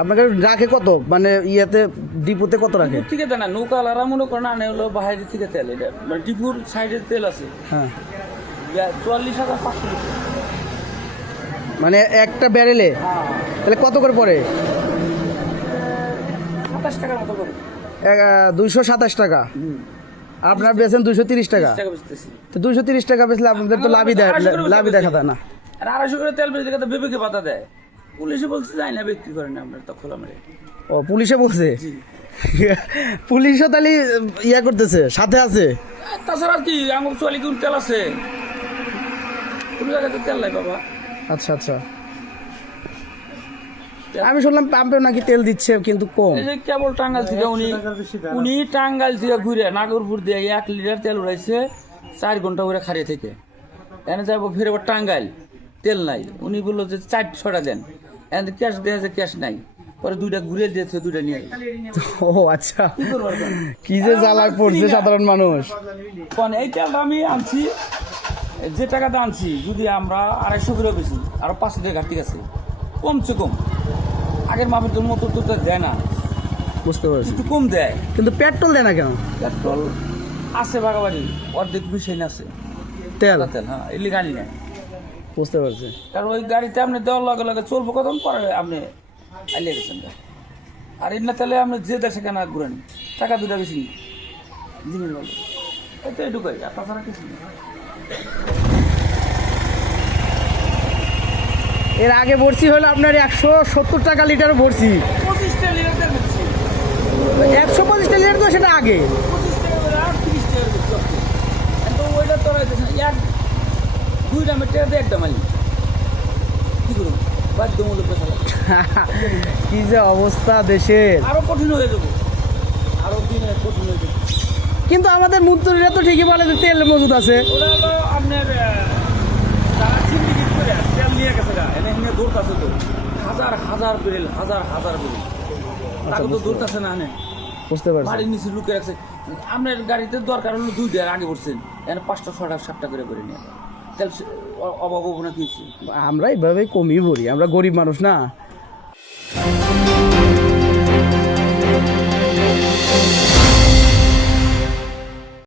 আপনাকে রাখে কত, মানে ইয়েতে ডিপোতে কত রাখে? থেকে দেয় না, নৌকালারা মনে করেন আনে হলো বাইরে থেকে তেল, এটা মানে ডিপুর সাইডের তেল আছে। হ্যাঁ, 44,500 লিটার। মানে একটা ব্যারেলে তাহলে কত করে পড়ে? 27 টাকার মতো করে। 227 টাকা। আপনার বেচেন 230 টাকা। তো 230 টাকা বেচলে আপনাদের তো লাভই দেখা যায় না। আর 250 করে তেল বেচে দেখা বিবেকে পাতা দেয়। পুলিশে বলছে যাই না, বিক্রি করেন না আমরা, তো খোলা মারে। ও, পুলিশে বলছে? পুলিশও তাহলে ইয়া করতেছে, সাথে আছে। তাছাড়া কি আমার চলে কি তেল আছে, কোনো জায়গাতে তেল নাই বাবা। আচ্ছা আচ্ছা, আমি শুনলাম পাম্পে নাকি তেল দিচ্ছে কিন্তু কম। এই যে কেবল টাঙ্গাইল থেকে উনি টাঙ্গাইল থেকে ঘুরে নাগরপুর দিয়ে 1 লিটার তেল উড়াইছে 4 ঘন্টা করে খাড়িয়ে থেকে এনে যাবো, ফিরে আবার টাঙ্গাইল, তেল নাই। উনি বললো যে 4-6টা দেন, এনে ক্যাশ দেওয়া যে ক্যাশ নাই, পরে 2টা ঘুরে দিয়েছে, 2টা নিয়ে। ও আচ্ছা, কি যে জ্বালায় পড়ছে সাধারণ মানুষ। এই তেলটা আমি আনছি যে টাকাতে আনছি, যদি আমরা 250 করে বেশি, আরো 5 লিটার ঘাটতি আছে, কমছে কম। আগের মাপের মতো তো দেয় না, বুঝতে পারছি, একটু কম দেয়। কিন্তু পেট্রোল দেয় না কেন? পেট্রোল আছে বাগাবাড়ি, অর্ধেক মেশিন আছে তেল। হ্যাঁ, এলি গাড়ি নেই। বুঝতে পারছি, কারণ ওই গাড়িতে আপনি দেওয়ার লগে লগে চলবো কতক্ষণ পরে আপনি আলিয়ে গেছেন। আর এর না তাহলে আপনি যে দেশে কেনা ঘুরেন, টাকা 2টা বেশি জিনিস বলে, এতো এটুকুই, আর তাছাড়া কিছু নেই। এর আগে ভর্তি হলো আপনার 170 টাকা লিটার ভর্তি। 25টা লিটার তেল বেশি, 125 লিটার তো সেটা আগে। 25 টাকা করে আর 30 টাকা বেশি। তো ওইটা তো এক 2টা মেটে একটা মালি কি করুন, বাধ্যমূলক পেশা। কি যে অবস্থা দেশের, আরো কঠিন হয়ে যাবো, আরো দিনে কঠিন হয়ে যাবে। কিন্তু আমাদের মন্ত্রীরা তো ঠিকই বলে যে তেল মজুদ আছে। ওরা হলো আপনার তারা সিন্ডিকেট করে তেল নিয়ে গেছে, এনে নিয়ে দৌড়তেছে তো হাজার হাজার বেরেল, হাজার হাজার বেরেল তাকে তো দৌড়তেছে না। এনে বুঝতে পারছি, বাড়ির নিচে লুকে রাখছে। আপনার গাড়িতে দরকার হলো 2টা আগে পড়ছেন, এনে 5টা 6টা 7টা করে করে নিয়ে তেল অভাব হবো না কি। আমরা এইভাবে কমই ভরি, আমরা গরিব মানুষ না।